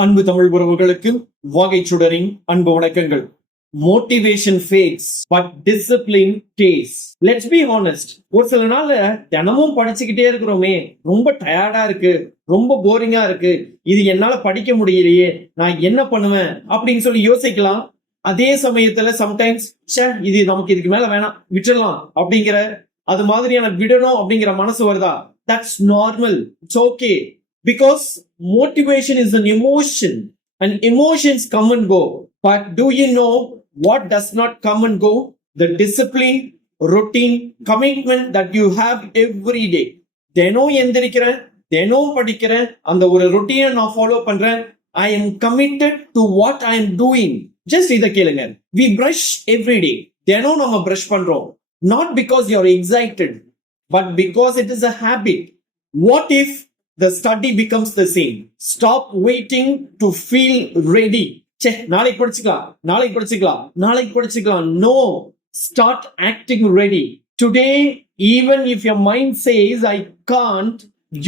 அன்பு தமிழ் உறவுகளுக்கு வாகை சுடரின் அன்பு வணக்கங்கள். Motivation fats but discipline stay. Let's be honest, ஒரு சில நாள்ல தினமும் படிச்சுக்கிட்டே இருக்கிறோமே, ரொம்ப டயர்டா இருக்கு, ரொம்ப போரிங்கா இருக்கு, இது என்னால படிக்க முடியலையே, நான் என்ன பண்ணுவேன் அப்படின்னு சொல்லி யோசிக்கலாம். அதே சமயத்துல சம்டைம்ஸ் இது நமக்கு இதுக்கு மேல வேணாம், விட்டுடலாம் அப்படிங்கிற அது மாதிரியான விடணும் அப்படிங்கிற மனசு வருதா? That's normal, it's okay. Because motivation is an emotion and emotions come and go. But do you know what does not come and go? The discipline, routine, commitment that you have every day. தினம் எந்திரிக்கிறேன், தினம் படிக்கிறேன், அந்த ஒரு ரொட்டீனை நான் follow பண்றேன். I am committed to what I am doing. Just இதை கேளுங்க. We brush every day. தினம் நம்ம brush பண்றோம். Not because you are excited, but because it is a habit. What if the study becomes the same? Stop waiting to feel ready. நாளைக்கு படிச்சுக்கலாம். No, start acting ready. Today, even if your mind says I can't,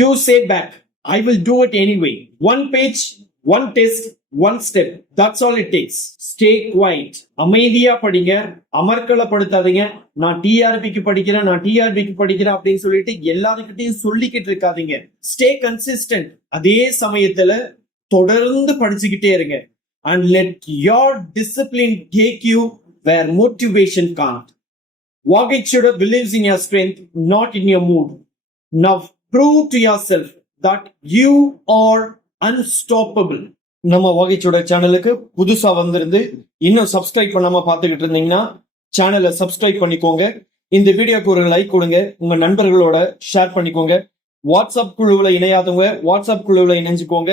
you say back, I will do it anyway. One page, one test, one step. That's all it takes. Stay quiet. அமைதியா படிங்க, அமர்க்கலப்படுத்தாதீங்க. நான் டிஆர்பிக்கு படிக்கிறேன் அப்படின்னு சொல்லிட்டு எல்லாருக்கிட்டையும் சொல்லிக்கிட்டு இருக்காதீங்க. Stay consistent. அதே சமயத்துல தொடர்ந்து படிச்சுக்கிட்டே இருங்க. And let your discipline take you where motivation can't. Wagik Shuda believes in your strength, not in your mood. Now prove to yourself that you are unstoppable. நம்ம வாகைச்சோட சேனலுக்கு புதுசா வந்திருந்து இன்னும் சப்ஸ்கிரைப் பண்ணாம பாத்துக்கிட்டு இருந்தீங்கன்னா சேனலை சப்ஸ்கிரைப் பண்ணிக்கோங்க. இந்த வீடியோக்கு ஒரு லைக் கொடுங்க, உங்க நண்பர்களோட ஷேர் பண்ணிக்கோங்க. வாட்ஸ்அப் குழுவில் இணையாதவங்க வாட்ஸ்அப் குழுவில் இணைஞ்சுக்கோங்க.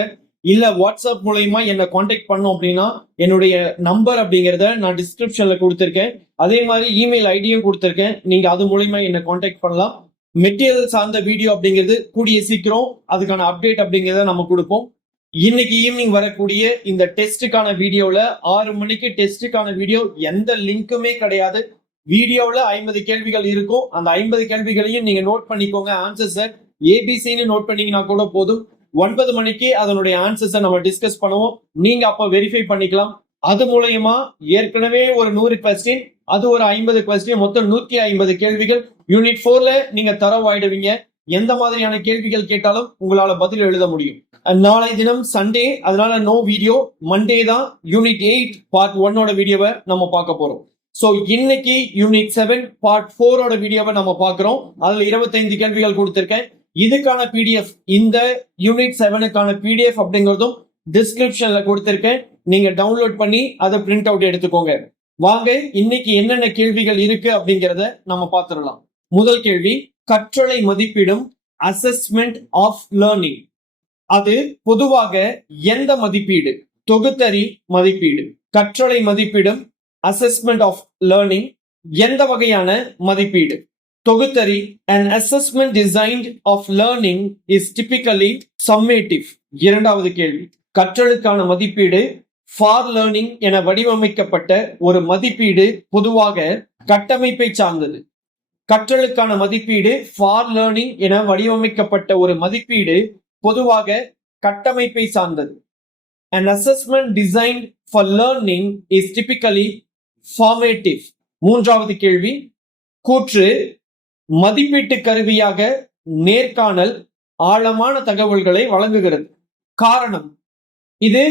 இல்ல வாட்ஸ்அப் மூலயமா என்ன கான்டாக்ட் பண்ணோம் அப்படின்னா என்னுடைய நம்பர் அப்படிங்கறத நான் டிஸ்கிரிப்ஷன்ல கொடுத்திருக்கேன். அதே மாதிரி இமெயில் ஐடியும் கொடுத்திருக்கேன். நீங்க அது மூலயமா என்ன கான்டாக்ட் பண்ணலாம். மெட்டீரியல் சார்ந்த வீடியோ அப்படிங்கிறது கூடிய சீக்கிரம் அதுக்கான அப்டேட் அப்படிங்கிறத நம்ம கொடுப்போம். இன்னைக்கு ஈவினிங் வரக்கூடிய இந்த டெஸ்டுக்கான வீடியோல 6 மணிக்கு டெஸ்டுக்கான வீடியோ, எந்த லிங்க்குமே கிடையாது. வீடியோல 50 கேள்விகள் இருக்கும். அந்த 50 கேள்விகளையும் நீங்க நோட் பண்ணிக்கோங்க. ஆன்சர்ஸை ஏபிசின்னு நோட் பண்ணீங்கன்னா கூட போதும். 9 மணிக்கு அதனுடைய ஆன்சர்ஸை நம்ம டிஸ்கஸ் பண்ணுவோம். நீங்க அப்ப வெரிஃபை பண்ணிக்கலாம். அது மூலயமா ஏற்கனவே ஒரு 100 கொஸ்டின், அது ஒரு 50 கொஸ்டின், மொத்தம் 150 கேள்விகள். யூனிட் 4ல நீங்க தரவாயிடுவீங்க. எந்த மாதிரியான கேள்விகள் கேட்டாலும் உங்களால பதில் எழுத முடியும். நாளை தினம் சண்டே, அதனால நோ வீடியோ. மண்டே தான் யூனிட் 8 பார்ட் 1 வீடியோவை நம்ம பார்க்க போறோம். சோ இன்னைக்கு யூனிட் 7 பார்ட் 4 வீடியோவை நம்ம பார்க்கிறோம். அதுல 25 கேள்விகள் கொடுத்திருக்கேன். இதுக்கான பிடிஎஃப், இந்த யூனிட் 7க்கான பிடிஎஃப் அப்படிங்கிறதும் டிஸ்கிரிப்ஷன்ல கொடுத்திருக்கேன். நீங்க டவுன்லோட் பண்ணி அதை பிரிண்ட் அவுட் எடுத்துக்கோங்க. வாங்க இன்னைக்கு என்னென்ன கேள்விகள் இருக்கு அப்படிங்கிறத நம்ம பார்த்துடலாம். முதல் கேள்வி, கற்றலை மதிப்பிடும் அசஸ்மெண்ட் ஆஃப் லேர்னிங். அது பொதுவாக எந்த மதிப்பீடு? தொகுத்தறி மதிப்பீடு. கற்றலை மதிப்பீடும் அசஸ்மெண்ட் ஆஃப் லேர்னிங் எந்த வகையான மதிப்பீடு? தொகுத்தறி. An assessment designed of learning is typically summative. இரண்டாவது கேள்வி, கற்றலுக்கான மதிப்பீடு ஃபார் லேர்னிங் என வடிவமைக்கப்பட்ட ஒரு மதிப்பீடு பொதுவாக கட்டமைப்பை சார்ந்தது. கற்றலுக்கான மதிப்பீடு ஃபார் லேர்னிங் என வடிவமைக்கப்பட்ட ஒரு மதிப்பீடு பொதுவாக கட்டமைப்பை சார்ந்தது. An assessment designed for learning is typically formative. மூன்றாவது கேள்வி, கூற்று மதிப்பீட்டு கருவியாக நேர்காணல் ஆழமான தகவல்களை வழங்குகிறது. காரணம், இது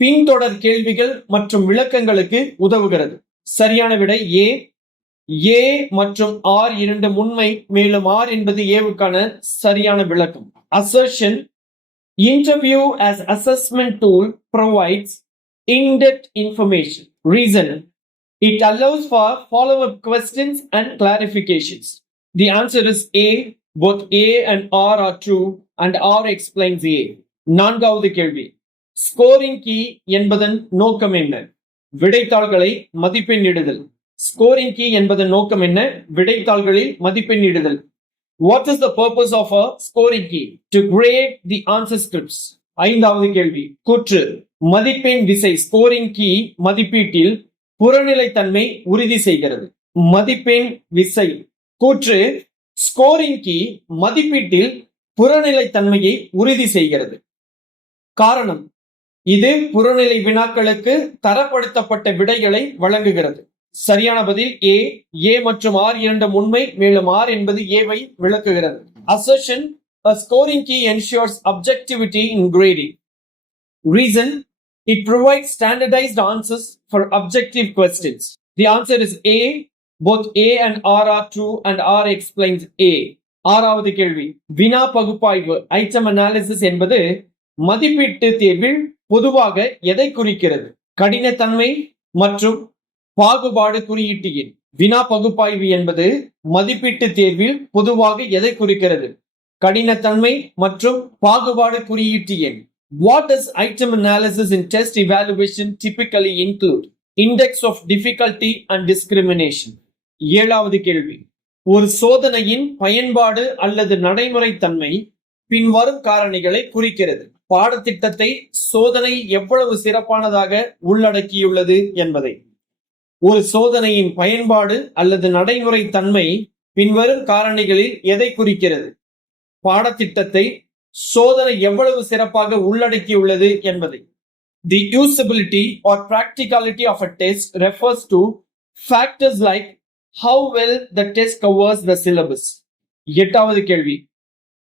பின்தொடர் கேள்விகள் மற்றும் விளக்கங்களுக்கு உதவுகிறது. சரியான விடை ஏ. ஏ மற்றும் ஆர் இரண்டு உண்மை, மேலும் ஆர் என்பது ஏவுக்கான சரியான விளக்கம். Assertion: interview as assessment tool provides in-depth information. Reason: it allows for follow-up questions and clarifications. The answer is A. Both A and R are true and R explains A. நான்காவது கேள்வி, scoring key என்பதன் நோக்கம் என்ன? விடைத்தாள்களை மதிப்பெண்ணிடுதல். Scoring key என்பதன் நோக்கம் என்ன? விடைத்தாள்களில் மதிப்பெண்ணிடுதல். What is the purpose of a scoring key? To grade the answer scripts. ஐந்தாவது கேள்வி, கூற்று மதிப்பெண் விசை ஸ்கோரிங் கீ மதிப்பீட்டில் புறநிலைத்தன்மை உறுதி செய்கிறது. மதிப்பெண் விசை. கூற்று ஸ்கோரிங் கீ மதிப்பீட்டில் புறநிலைத்தன்மையை உறுதி செய்கிறது. காரணம், இது புறநிலை வினாக்களுக்கு தரப்படுத்தப்பட்ட விடைகளை வழங்குகிறது. சரியான பதில் ஏ. ஏ மற்றும் ஆர் இரண்டும் உண்மை, மேலும் ஆர் என்பது ஏவை விளக்குகிறது. Assertion: a scoring key ensures objectivity in grading. Reason: it provides standardized answers for objective questions. The answer is A. Both A and R are true and R explains A. ஆறாவது கேள்வி. வினா பகுப்பாய்வு item analysis என்பது மதிப்பீட்டு தேர்வில் பொதுவாக எதை குறிக்கிறது? கடினத்தன்மை மற்றும் பாகுபாடு குறியீட்டு எண். வினா பகுப்பாய்வு என்பது மதிப்பீட்டு தேர்வில் பொதுவாக எதை குறிக்கிறது? கடினத்தன்மை மற்றும் பாகுபாடு குறியீட்டு எண். What does item analysis in test evaluation typically include? Index of difficulty and discrimination. ஏழாவது கேள்வி. ஒரு சோதனையின் பயன்பாடு அல்லது நடைமுறை தன்மை பின்வரும் காரணிகளை குறிக்கிறது. பாடத்திட்டத்தை சோதனை எவ்வளவு சிறப்பானதாக உள்ளடக்கியுள்ளது என்பதை. ஒரு சோதனையின் பயன்பாடு அல்லது நடைமுறை தன்மை பின்வரும் காரணிகளில் எதை குறிக்கிறது? பாடத்திட்டத்தை சோதனை எவ்வளவு சிறப்பாக உள்ளடக்கியுள்ளது என்பதை. The usability or practicality of a test refers to factors like how well the test covers the syllabus. எட்டாவது கேள்வி.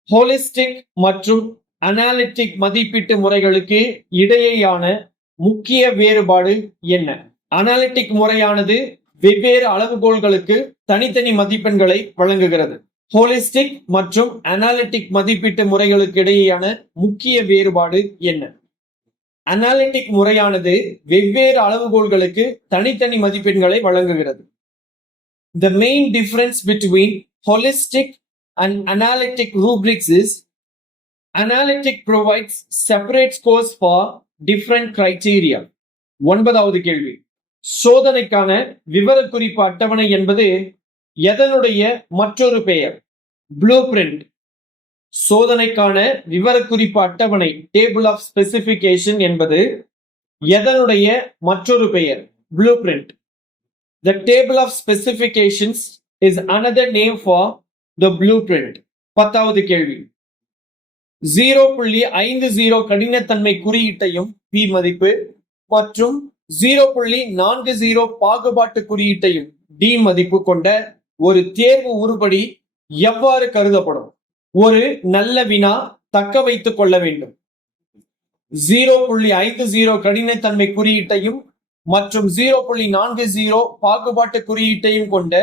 ஹோலிஸ்டிக் மற்றும் அனாலிட்டிக் மதிப்பீட்டு முறைகளுக்கு இடையேயான முக்கிய வேறுபாடு என்ன? அனாலிட்டிக் முறையானது வெவ்வேறு அளவுகோல்களுக்கு தனித்தனி மதிப்பெண்களை வழங்குகிறது. ஹோலிஸ்டிக் மற்றும் அனாலிட்டிக் மதிப்பீட்டு முறைகளுக்கு இடையேயான முக்கிய வேறுபாடு என்ன? அனாலிட்டிக் முறையானது வெவ்வேறு அளவுகோல்களுக்கு தனித்தனி மதிப்பெண்களை வழங்குகிறது. The main difference between holistic and analytic rubrics is analytic provides separate scores for different criteria. ஒன்பதாவது கேள்வி. சோதனைக்கான விவரக்குறிப்பு அட்டவணை என்பது எதனுடைய மற்றொரு பெயர்? Blue print. சோதனைக்கான விவரக்குறிப்பு அட்டவணை டேபிள் ஆஃப் ஸ்பெசிபிகேஷன் என்பது எதனுடைய மற்றொரு பெயர்? Blue print. The table of specifications is another name for the blueprint. பத்தாவது கேள்வி. 0.50 கடினத்தன்மை குறியீட்டையும் P மதிப்பு மற்றும் 0.40 பாகுபாட்டு குறியீட்டையும் D மதிப்பு கொண்ட ஒரு தேர்வு உருப்படி எவ்வாறு கருதப்படும்? ஒரு நல்ல வினா தக்க வைத்துக் கொள்ள வேண்டும். 0.50 கடினத்தன்மை குறியீட்டையும் மற்றும் 0.40 பாகுபாட்டு குறியீட்டையும் கொண்ட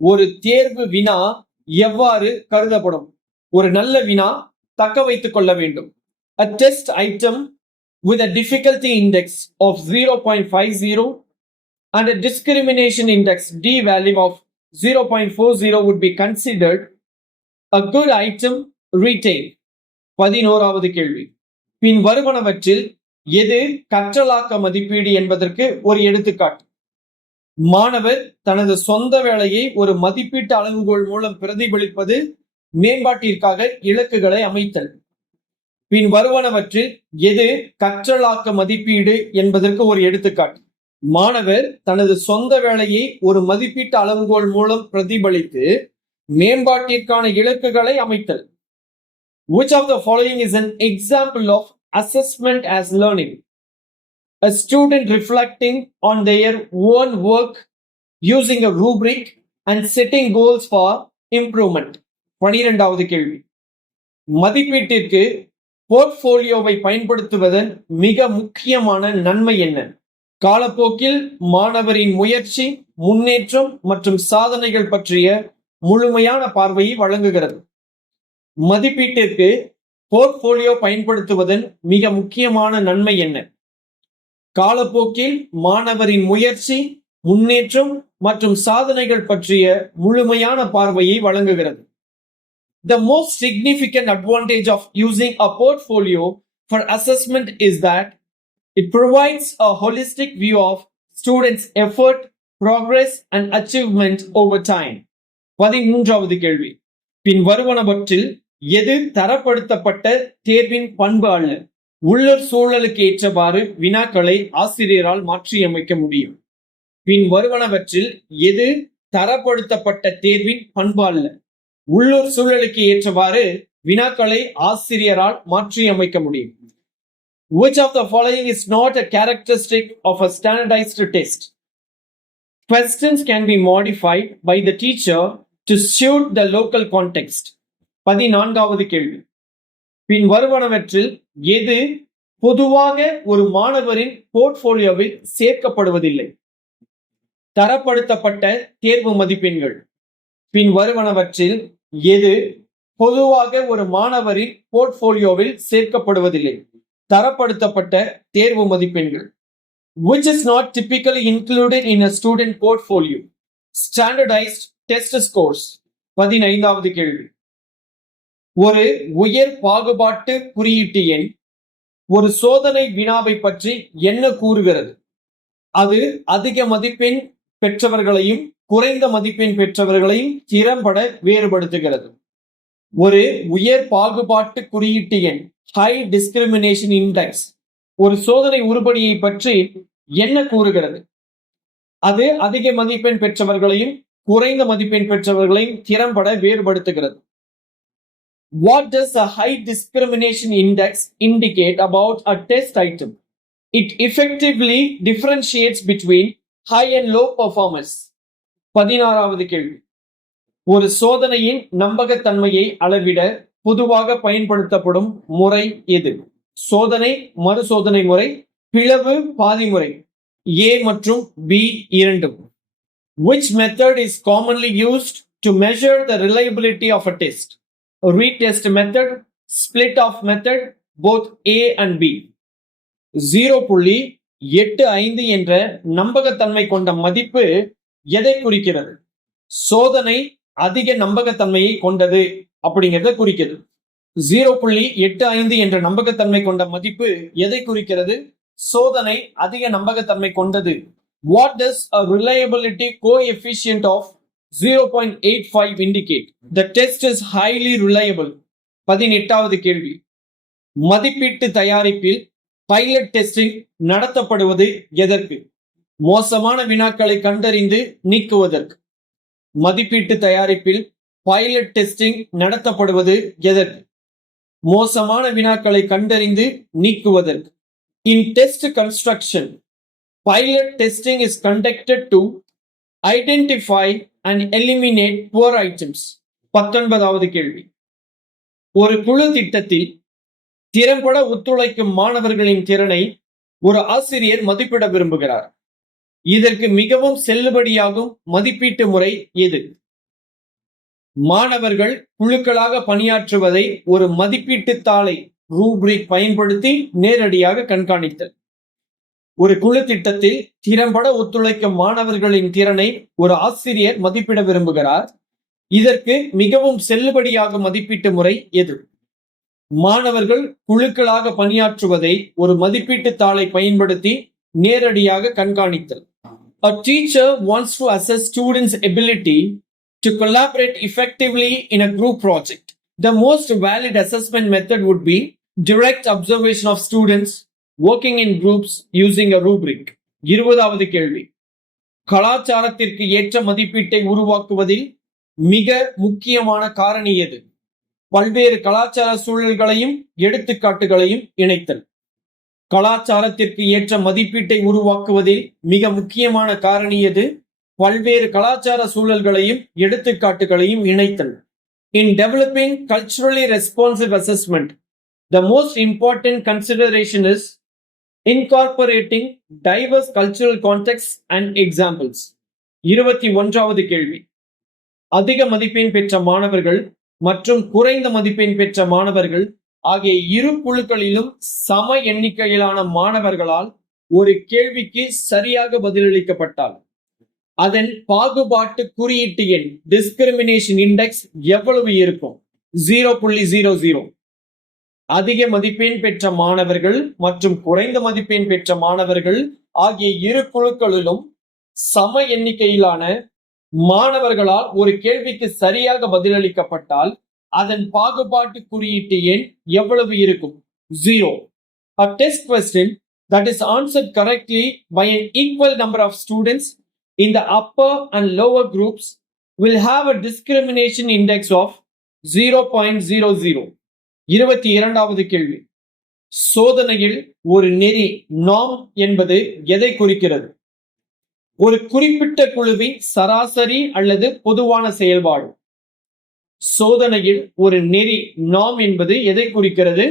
ஒரு தேர்வு வினா எவ்வாறு கருதப்படும்? ஒரு நல்ல வினா தக்க வைத்துக் கொள்ள வேண்டும். A test item with a difficulty index of 0.50 and a discrimination index D value of 0.40 would be considered a good item retail. 11வது கேள்வி. பின் வருவனவற்றில் எது கற்றலாக்க மதிப்பீடு என்பதற்கு ஒரு எடுத்துக்காட்டு? மாணவர் தனது சொந்த வேலையை ஒரு மதிப்பீட்டு அளவுகோல் மூலம் பிரதிபலிப்பது, மேம்பாட்டிற்காக இலக்குகளை அமைத்தல். பின் வருவனவற்றில் எது கற்றலாக்க மதிப்பீடு என்பதற்கு ஒரு எடுத்துக்காட்டு? மாணவர் தனது சொந்த வேலையை ஒரு மதிப்பீட்டு அளவுகோல் மூலம் பிரதிபலித்து மேம்பாட்டிற்கான இலக்குகளை அமைத்தல். Which of the following is an example of assessment as learning? A student reflecting on their own work using a rubric and setting goals for improvement. 12வது கேள்வி. மதிப்பீட்டிற்கு போர்ட்போலியோவை பயன்படுத்துவதன் மிக முக்கியமான நன்மை என்ன? காலப்போக்கில் மாணவரின் முயற்சி, முன்னேற்றம் மற்றும் சாதனைகள் பற்றிய முழுமையான பார்வையை வழங்குகிறது. மதிப்பீட்டிற்கு போர்ட்போலியோ பயன்படுத்துவதன் மிக முக்கியமான நன்மை என்ன? காலப்போக்கில் மாணவரின் முயற்சி, முன்னேற்றம் மற்றும் சாதனைகள் பற்றிய முழுமையான பார்வையை வழங்குகிறது. The most significant advantage of using a portfolio for assessment is that it provides a holistic view of students' effort, progress and achievement over time. 13வது கேள்வி. பின் வருவனவற்றில் எது தரப்படுத்தப்பட்ட தேர்வின் பண்பு அல்ல? உள்ளூர் சூழலுக்கு ஏற்றவாறு வினாக்களை ஆசிரியரால் மாற்றியமைக்க முடியும். பின் வருவனவற்றில் எது தரப்படுத்தப்பட்ட தேர்வின் பண்பு அல்ல? உள்ளூர் சூழலுக்கு ஏற்றவாறு வினாக்களை ஆசிரியரால் மாற்றியமைக்க முடியும். Which of the following is not a characteristic of a standardized test? Questions can be modified by the teacher to suit the local context. 14வது கேள்வி. பின் வருவனவற்றில் எது பொதுவாக ஒரு மாணவரின் போர்ட்போலியோவில் சேர்க்கப்படுவதில்லை? தரப்படுத்தப்பட்ட தேர்வு மதிப்பெண்கள். பின் வருவனவற்றில் எது பொதுவாக ஒரு மாணவரின் போர்ட்போலியோவில் சேர்க்கப்படுவதில்லை? தரப்படுத்தப்பட்ட தேர்வு மதிப்பெண்கள். Which is not typically included in a student portfolio? Standardized test scores. 15வது கேள்வி. ஒரு உயர் பாகுபாட்டு குறியீட்டு எண் ஒரு சோதனை வினாவை பற்றி என்ன கூறுகிறது? அது அதிக மதிப்பெண் பெற்றவர்களையும் குறைந்த மதிப்பெண் பெற்றவர்களையும் திறம்பட வேறுபடுத்துகிறது. ஒரு உயர் பாகுபாட்டு குறியீட்டு எண் ஹை டிஸ்கிரிமினேஷன் இண்டெக்ஸ் ஒரு சோதனை உருப்படியை பற்றி என்ன கூறுகிறது? அது அதிக மதிப்பெண் பெற்றவர்களையும் குறைந்த மதிப்பெண் பெற்றவர்களையும் திறம்பட வேறுபடுத்துகிறது. What does a high discrimination index indicate about a test item? It effectively differentiates between high and low performers. 16வது கேள்வி. ஒரு சோதனையின் நம்பகத்தன்மையை அளவிட பொதுவாக பயன்படுத்தப்படும் முறை எது? சோதனை மறுசோதனை முறை, பிளவு பாதிமுறை. A மற்றும் B இரண்டும். Which method is commonly used to measure the reliability of a test? Retest method, split off method, both A and B. 0.85 என்ற நம்பகத்தன்மை கொண்ட மதிப்பு எதை குறிக்கிறது? சோதனை அதிக நம்பகத்தன்மையை கொண்டது அப்படிங்கிறத குறிக்கிறது. 0.85 என்ற நம்பகத்தன்மை கொண்ட மதிப்பு எதை குறிக்கிறது? சோதனை அதிக நம்பகத்தன்மை கொண்டது. What does a reliability coefficient of 0.85 indicate? The test is highly reliable. 18வது கேள்வி. மதிப்பீட்டு தயாரிப்பில் பைலட் டெஸ்டிங் நடத்தப்படுவது எதற்கு? மோசமான வினாக்களை கண்டறிந்து நீக்குவதற்கு. மதிப்பீட்டு தயாரிப்பில் பைலட் டெஸ்டிங் நடத்தப்படுவது எதற்கு? மோசமான வினாக்களை கண்டறிந்து நீக்குவதற்கு. In test construction, pilot testing is conducted to identify and eliminate poor items. 19வது கேள்வி. ஒரு குழு திட்டத்தில் திறம்பட ஒத்துழைக்கும் மாணவர்களின் திறனை ஒரு ஆசிரியர் மதிப்பிட விரும்புகிறார். இதற்கு மிகவும் செல்லுபடியாகும் மதிப்பீட்டு முறை எது? மாணவர்கள் குழுக்களாக பணியாற்றுவதை ஒரு மதிப்பீட்டு தாளை ரூப்ரிக் பயன்படுத்தி நேரடியாக கண்காணித்தல். ஒரு குழு திட்டத்தில் திறம்பட ஒத்துழைக்கும் மாணவர்களின் திறனை ஒரு ஆசிரியர் மதிப்பிட விரும்புகிறார். இதற்கு மிகவும் செல்லுபடியாகும் மதிப்பீட்டு முறை எது? மாணவர்கள் குழுக்களாக பணியாற்றுவதை ஒரு மதிப்பீட்டு தாளை பயன்படுத்தி நேரடியாக கண்காணித்தல். A teacher wants to assess students' ability to collaborate effectively in a group project. The most valid assessment method would be direct observation of students working in groups using a rubric. 20வது கேள்வி. கலாச்சாரத்திற்கு ஏற்ற மதிப்பீட்டை உருவாக்குவதில் மிக முக்கியமான காரணி எது? பல்வேறு கலாச்சார சூழல்களையும் எடுத்துக்காட்டுகளையும் இணைத்தல். கலாச்சாரத்திற்கு ஏற்ற மதிப்பீட்டை உருவாக்குவதில் மிக முக்கியமான காரணி எது? பல்வேறு கலாச்சார சூழல்களையும் எடுத்துக்காட்டுகளையும் இணைத்தல். In developing culturally responsive assessment, the most important consideration is incorporating diverse cultural contexts and examples. 21வது கேள்வி. அதிக மதிப்பெண் பெற்ற மாணவர்கள் மற்றும் குறைந்த மதிப்பெண் பெற்ற மாணவர்கள் ஆகிய இரு குழுக்களிலும் சம எண்ணிக்கையிலான மாணவர்களால் ஒரு கேள்விக்கு சரியாக பதிலளிக்கப்பட்டால் அதன் பாகுபாட்டு குறியீட்டு எண் டிஸ்கிரிமினேஷன் இண்டெக்ஸ் எவ்வளவு இருக்கும்? 0.00. அதிக மதிப்பெண் பெற்ற மாணவர்கள் மற்றும் குறைந்த மதிப்பெண் பெற்ற மாணவர்கள் ஆகிய இரு குழுக்களிலும் சம எண்ணிக்கையிலான மாணவர்களால் ஒரு கேள்விக்கு சரியாக பதிலளிக்கப்பட்டால் அதன் பாகுபாட்டு குறியீட்டு எண் எவ்வளவு இருக்கும்? 0. A test question that is answered correctly by an equal number of students in the upper and lower groups will have a discrimination index of 0.00. 22வது கேள்வி. சோதனையில் ஒரு நெறி norm என்பது எதை குறிக்கிறது? ஒரு குறிப்பிட்ட குழுவின் சராசரி அல்லது பொதுவான செயல்பாடு. சோதனையில் ஒரு நெறி norm என்பது எதை குறிக்கிறது?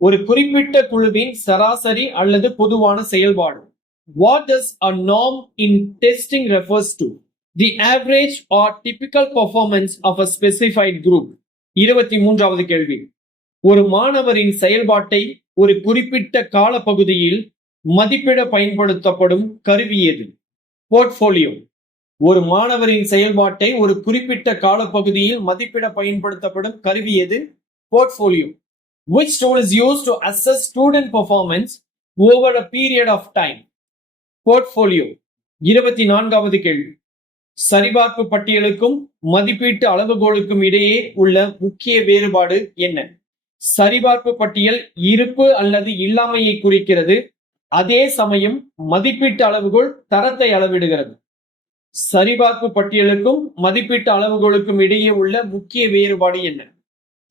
ஒரு குறிப்பிட்ட குழுவின் சராசரி அல்லது பொதுவான செயல்பாடு. What does a norm in testing refers to? The average or typical performance of a specified group. 23வது கேள்வி. ஒரு மாணவரின் செயல்பாட்டை ஒரு குறிப்பிட்ட காலப்பகுதியில் மதிப்பிட பயன்படுத்தப்படும் கருவி எது? போர்ட்ஃபோலியோ. ஒரு மாணவரின் செயல்பாட்டை ஒரு குறிப்பிட்ட காலப்பகுதியில் மதிப்பிட பயன்படுத்தப்படும் கருவி எது? Portfolio. Which tool is used to assess student performance over a period of time? Portfolio. 24வது கேள்வி. சரிபார்ப்பு பட்டியலுக்கும் மதிப்பீட்டு அளவுகோலுக்கும் இடையே உள்ள முக்கிய வேறுபாடு என்ன? சரிபார்ப்பு பட்டியல் இருப்பு அல்லது இல்லாமையை குறிக்கிறது. அதே சமயம் மதிப்பீட்டு அளவுகோல் தரத்தை அளவிடுகிறது. சரிபார்ப்பு பட்டியலுக்கும் மதிப்பீட்டு அளவுகோலுக்கும் இடையே உள்ள முக்கிய வேறுபாடு என்ன?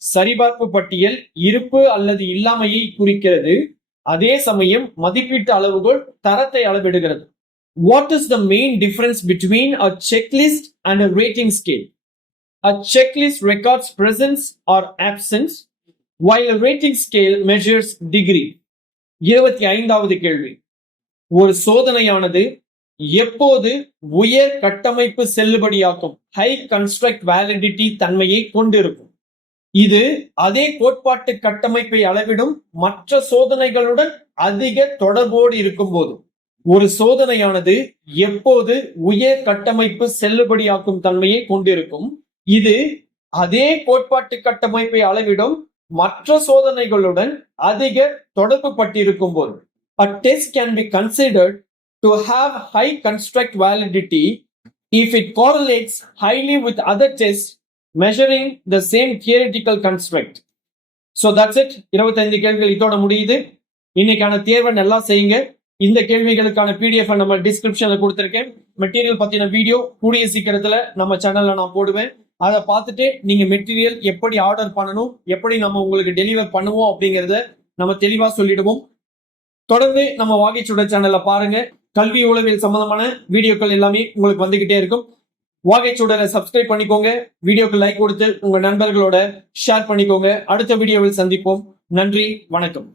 சரிபார்ப்பு பட்டியல் இருப்பு அல்லது இல்லாமையை குறிக்கிறது. அதே சமயம் மதிப்பீட்டு அளவுகோல் தரத்தை அளவிடுகிறது. What is the main difference between a checklist and a rating scale? A checklist records presence or absence, while a rating scale measures degree. 25வது கேள்வி. ஒரு சோதனையானது எப்போது உயர் கட்டமைப்பு செல்லுபடியாக்கும் high construct validity தன்மையை கொண்டிருக்கும்? இது அதே கோட்பாட்டு கட்டமைப்பை அளவிடும் மற்ற சோதனைகளுடன் அதிக தொடர்போடு இருக்கும்போது. ஒரு சோதனையானது எப்போது உயர் கட்டமைப்பு செல்லுபடியாக்கும் தன்மையை கொண்டிருக்கும்? இது அதே கோட்பாட்டு கட்டமைப்பை அளவிடும் மற்ற சோதனைகளுடன் அதிக தொடர்பு பட்டிருக்கும் போது. A test can be considered to have high construct validity if it correlates highly with other tests measuring the same theoretical construct. So that's it. 25 கேள்விகள் இதோட முடியுது. இன்னைக்கான தேர்வை நல்லா செய்யுங்க. இந்த கேள்விகளுக்கான PDF நம்ம டிஸ்கிரிப்ஷன்ல கொடுத்திருக்கேன். மெட்டீரியல் பத்தின வீடியோ கூடிய சீக்கிரத்துல நம்ம சேனல்ல நான் போடுவேன். அதை பார்த்துட்டு நீங்க மெட்டீரியல் எப்படி ஆர்டர் பண்ணணும், எப்படி நம்ம உங்களுக்கு டெலிவர் பண்ணுவோம் அப்படிங்கறத நம்ம தெளிவா சொல்லிடுவோம். தொடர்ந்து நம்ம வாகைச்சுடர் சேனல்ல பாருங்க. கல்வி உளவியல் சம்பந்தமான வீடியோக்கள் எல்லாமே உங்களுக்கு வந்துகிட்டே இருக்கும். வாகைச்சுடரை சப்ஸ்கிரைப் பண்ணிக்கோங்க. வீடியோக்கு லைக் கொடுத்து உங்க நண்பர்களோட ஷேர் பண்ணிக்கோங்க. அடுத்த வீடியோவில் சந்திப்போம். நன்றி, வணக்கம்.